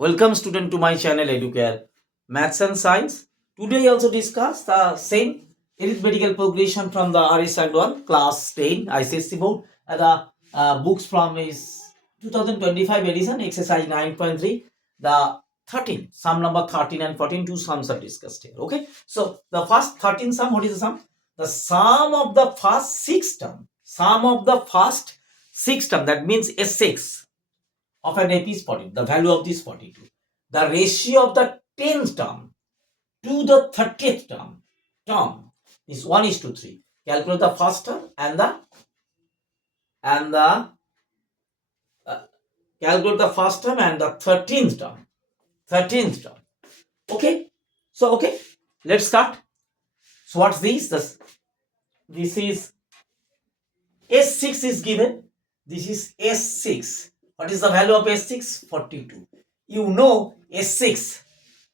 Welcome student to my channel Educare Maths and Science. Today I also discuss the same arithmetical progression from the RS 1 class 10 I.C.S.E board. The books from is 2025 edition exercise 9.3. The 13 sum number 13 and 14 two sums are discussed here. Okay, so the first 13 sum, what is the sum? The sum of the first six term. Sum of the first six term, that means S6 of an AP is 40. The value of this 42. The ratio of the 10th term to the 30th term is 1:3. Calculate the first term and the uh, calculate the first term and the 13th term. 13th term. Okay. So okay, let's start. So what's this? This is S6 is given. This is S6. What is the value of S6? 42. You know S6.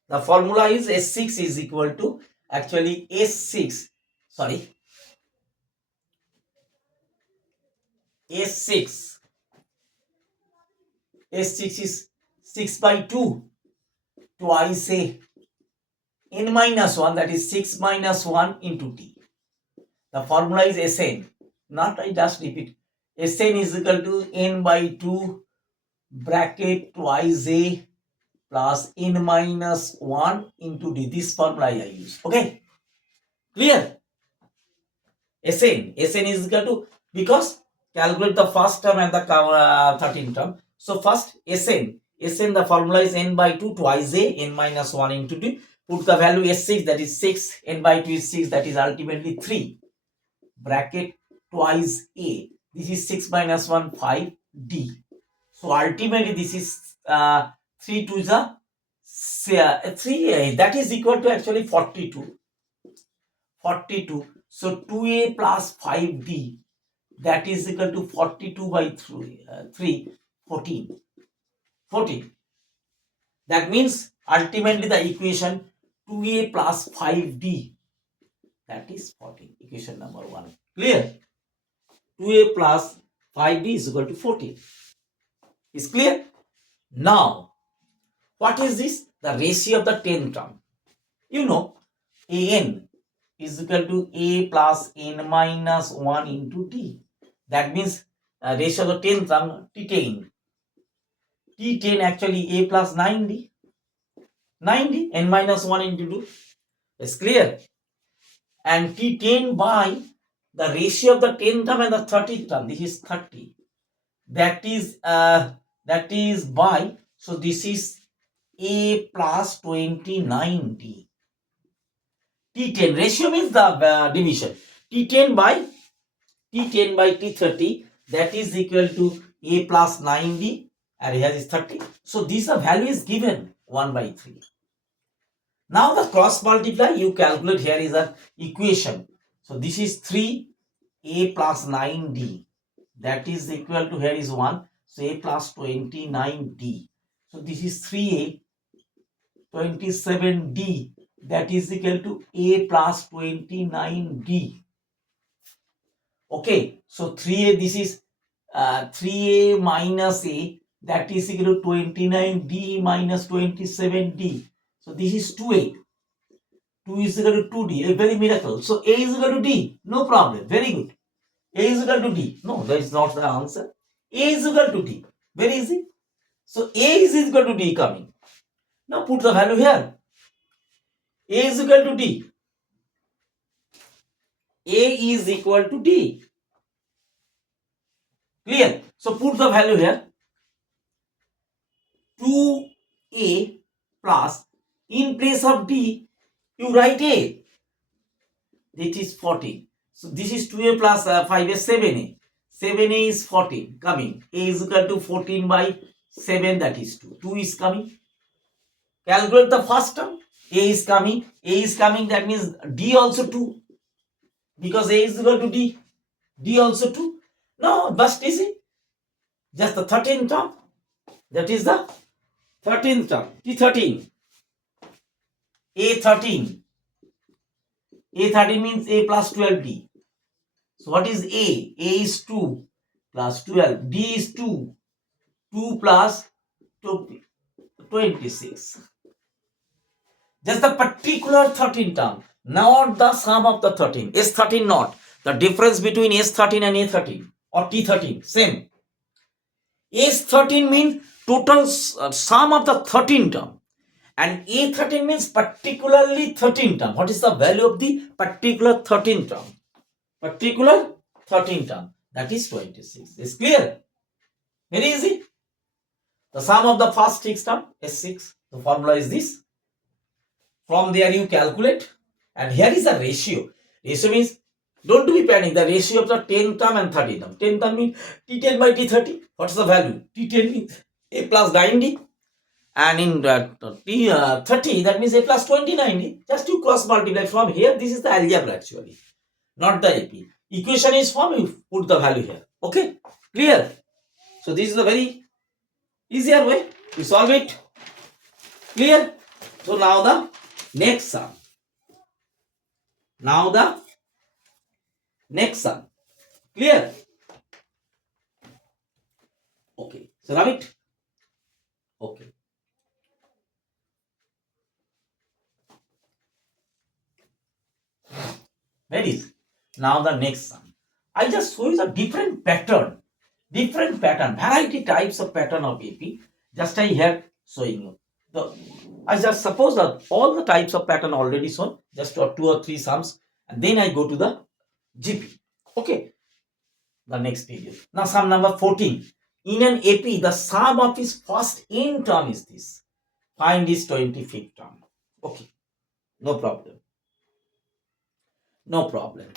The formula is S6 is equal to actually S6. Sorry. S6. S6 is 6 by 2 twice a n minus 1, that is 6 minus 1 into t. The formula is Sn. Not I just repeat. Sn is equal to n by 2 bracket twice a plus n minus 1 into d. This formula I use. Okay. Clear? Sn is equal to, because calculate the first term and the 13th term. So first Sn the formula is n by 2 twice a n minus 1 into d. Put the value S6, that is 6, n by 2 is 6, that is ultimately 3 bracket twice a. This is 6 minus 1, 5 d. So ultimately this is 3 to the 3a, that is equal to actually 42. So 2a plus 5d, that is equal to 42 by 3, 14. That means ultimately the equation 2a plus 5d, that is 14. Equation number 1. Clear? 2a plus 5d is equal to 14. Is clear? Now, what is this? The ratio of the 10th term. You know, an is equal to a plus n minus 1 into t. That means ratio of the 10th term, T10. T10 actually a plus 9d. N minus 1 into 2. It's clear. And T10 by the ratio of the 10th term and the 30th term. This is 30. That is by, so this is a plus 29d. T10 ratio means the division. T10 by T30, that is equal to a plus 9d, and here is 30. So this value is given 1 by 3. Now the cross multiply, you calculate, here is an equation. So this is 3a plus 9d, that is equal to, here is 1, so a plus 29d. So this is 3a 27d, that is equal to a plus 29d. Okay, so 3a, this is 3a minus a, that is equal to 29d minus 27d. So this is 2a. 2 is equal to 2d, a very miracle. So a is equal to d, no problem, very good. A is equal to d. No, that is not the answer. A is equal to d, very easy. So a is equal to d coming. Now put the value here. A is equal to d. A is equal to d. Clear? So put the value here. 2a plus, in place of d, you write a. That is 14. So this is 2a plus 5a, 7a. 7a is 14 coming. A is equal to 14 by 7, that is 2. 2 is coming. Calculate the first term. A is coming. A is coming, that means d also 2. Because a is equal to d. D also 2. No, just easy. Just the 13th term. That is the 13th term. T13. A13. A13 means a plus 12d. So what is a? A is 2 plus 12. D is 2. 2 plus 12 26. Just the particular 13 term, not the sum of the 13. S13 not. The difference between S13 and A13 or T13, same. S13 means total sum of the 13 term. And A13 means particularly 13 term. What is the value of the particular 13 term? Particular 13 term. That is 26. Is clear? Very easy. The sum of the first 6 term, S6. The formula is this. From there you calculate. And here is a ratio. Ratio means, don't be panic. The ratio of the 10 term and 30 term. 10 term means T10 by T30. What's the value? T10 means A plus 9D. And in T30, that means A plus 29D. Just you cross multiply from here. This is the algebra actually, not the AP. Equation is formed, you put the value here. Okay, clear? So this is the very easier way to solve it. Clear? So now the next sum. Now the next sum. Clear? Okay. So rub it. Okay. Ready? Now the next sum. I just show you the different pattern, variety types of pattern of AP. Just I here showing you. I just suppose that all the types of pattern already shown, just 2 or 3 sums, and then I go to the GP. Okay. The next period. Now sum number 14. In an AP, the sum of its first n term is this. Find its 25th term. Okay. No problem. No problem.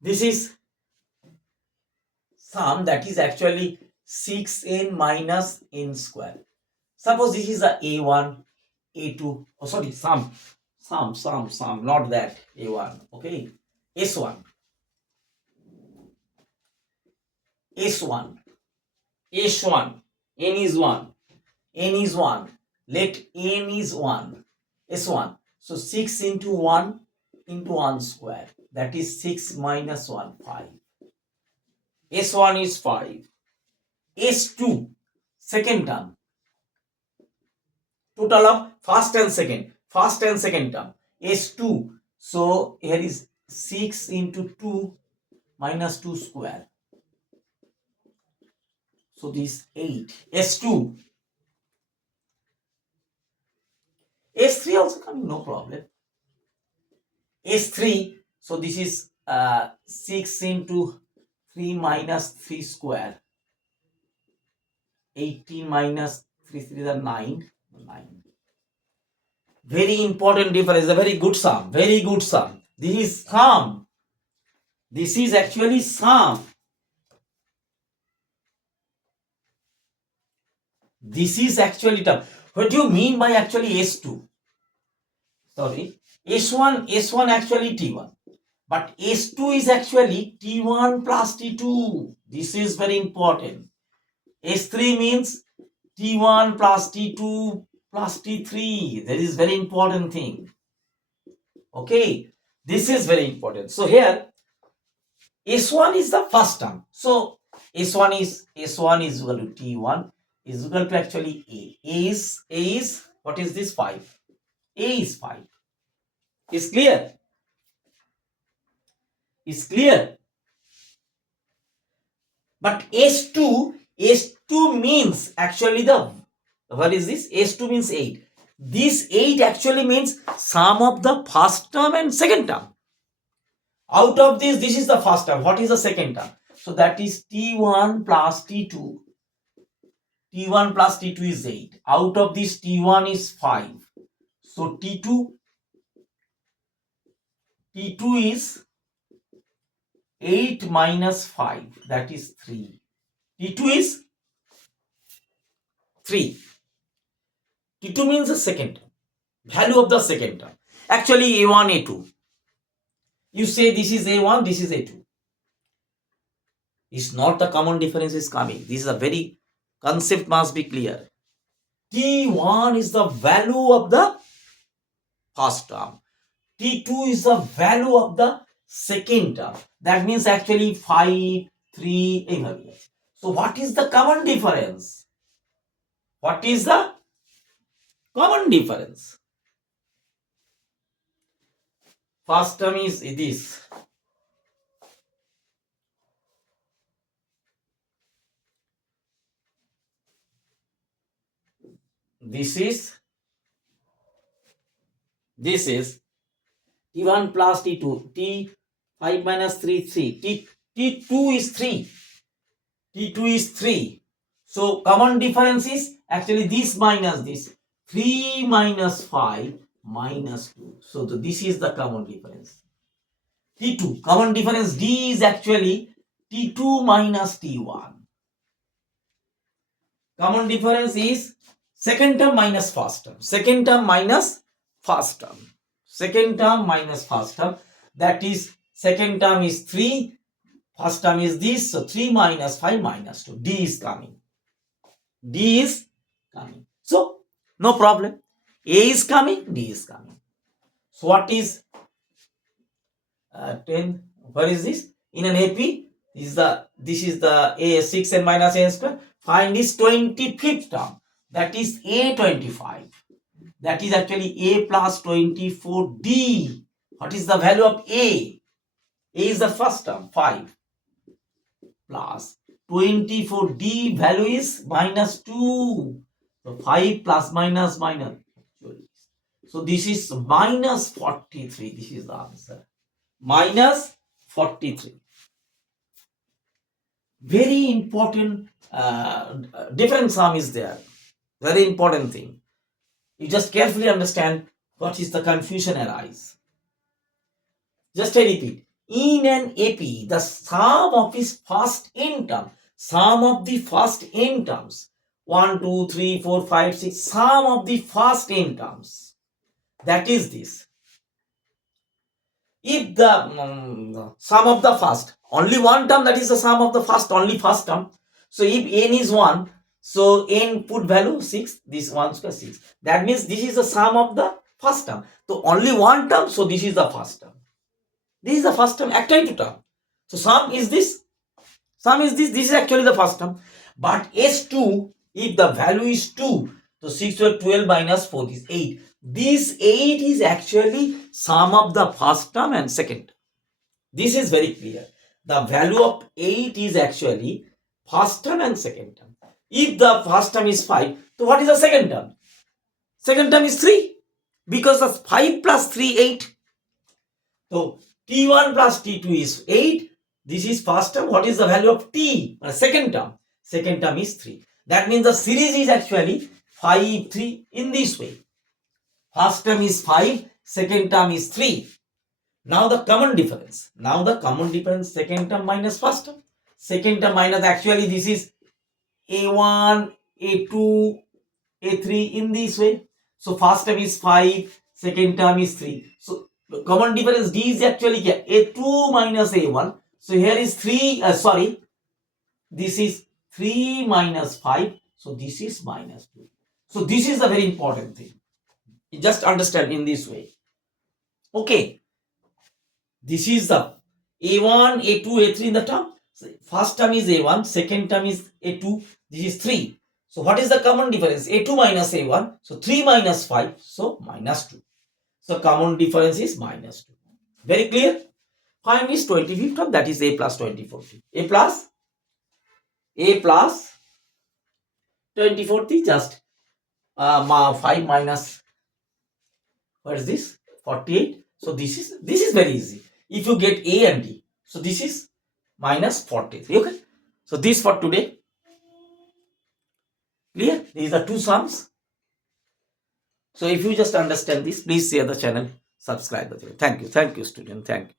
This is sum that is actually 6n minus n square. Suppose this is a A1, A2, oh sorry, sum, not that, A1, okay, S1, H1, n is 1, let n is 1, S1, so 6 into 1 into 1 square, that is 6 minus 1, 5. S1 is 5. S2, second term. Total of first and second term. S2. So here is 6 into 2 minus 2 square. So this 8. S2. S3 also coming, no problem. S3. So this is 6 into 3 minus 3 square. 18 minus 3 is 9. Very important difference. A very good sum. This is sum. This is actually sum. This is actually term. What do you mean by actually S2? Sorry. S1 actually T1. But S2 is actually T1 plus T2. This is very important. S3 means T1 plus T2 plus T3. That is very important thing. Okay. This is very important. So here S1 is the first term. So S1 is equal to T1 is equal to actually A. A is what is this? 5. A is 5. Is clear? Is clear? But S2 means actually what is this? S2 means 8. This 8 actually means sum of the first term and second term. Out of this is the first term. What is the second term? So that is T1 plus T2. T1 plus T2 is 8. Out of this T1 is 5. So T2 is 8 minus 5. That is 3. T2 is 3. T2 means the second term. Value of the second term. Actually A1, A2. You say this is A1, this is A2. It's not the common difference is coming. This is a very concept must be clear. T1 is the value of the first term. T2 is the value of the second term. That means actually 5, 3, so what is the common difference? What is the common difference? First term is this. This is T1 plus T2. T5 minus 3, 3. T2 is 3. T2 is 3. So common difference is actually this minus this. 3 minus 5 minus 2. So this is the common difference. T2. Common difference D is actually T2 minus T1. Common difference is second term minus first term. Second term minus first term. Second term minus first term. That is, second term is 3. First term is this. So 3 minus 5 minus 2. D is coming. D is coming. So no problem. A is coming. D is coming. So what is 10? Where is this? In an AP, this is the A 6n minus n square. Find this 25th term. That is A25. That is actually A plus 24D. What is the value of A? A is the first term, 5 plus 24D value is minus 2. So 5 plus minus minus. So this is minus 43. This is the answer. Minus 43. Very important different sum is there. Very important thing. You just carefully understand what is the confusion arise. Just I repeat. In an AP, the sum of its first n term, sum of the first n terms, 1, 2, 3, 4, 5, 6, sum of the first n terms. That is this. If the sum of the first, only one term, that is the sum of the first, only first term. So if n is 1, so n put value 6, this 1 square 6. That means this is the sum of the first term. So only one term, so this is the first term. This is the first term, active term. So sum is this, this is actually the first term. But S2, if the value is 2, so 6 to 12 minus 4 is 8. This 8 is actually sum of the first term and second term. This is very clear. The value of 8 is actually first term and second term. If the first term is 5, so what is the second term? Second term is 3. Because of 5 plus 3, 8. So T1 plus T2 is 8. This is first term. What is the value of T? Second term. Second term is 3. That means the series is actually 5, 3 in this way. First term is 5. Second term is 3. Now the common difference. Second term minus first term. Second term minus, actually this is A1, A2, A3 in this way. So first term is 5. Second term is 3. So common difference D is actually here, A2 minus A1. So here is 3, this is 3 minus 5. So this is minus 2. So this is a very important thing. You just understand in this way. Okay. This is the A1, A2, A3 in the term. So first term is A1, second term is A2. This is 3. So what is the common difference? A2 minus A1. So 3 minus 5. So minus 2. So common difference is minus 2. Very clear? Find is 25th term, that is A plus 24th. A plus 24th is just 5 minus, what is this? 48. So this is very easy. If you get A and D, so this is minus 43. Okay. So this for today. Clear? These are two sums. So if you just understand this, please share the channel, subscribe the channel. Thank you, student. Thank you.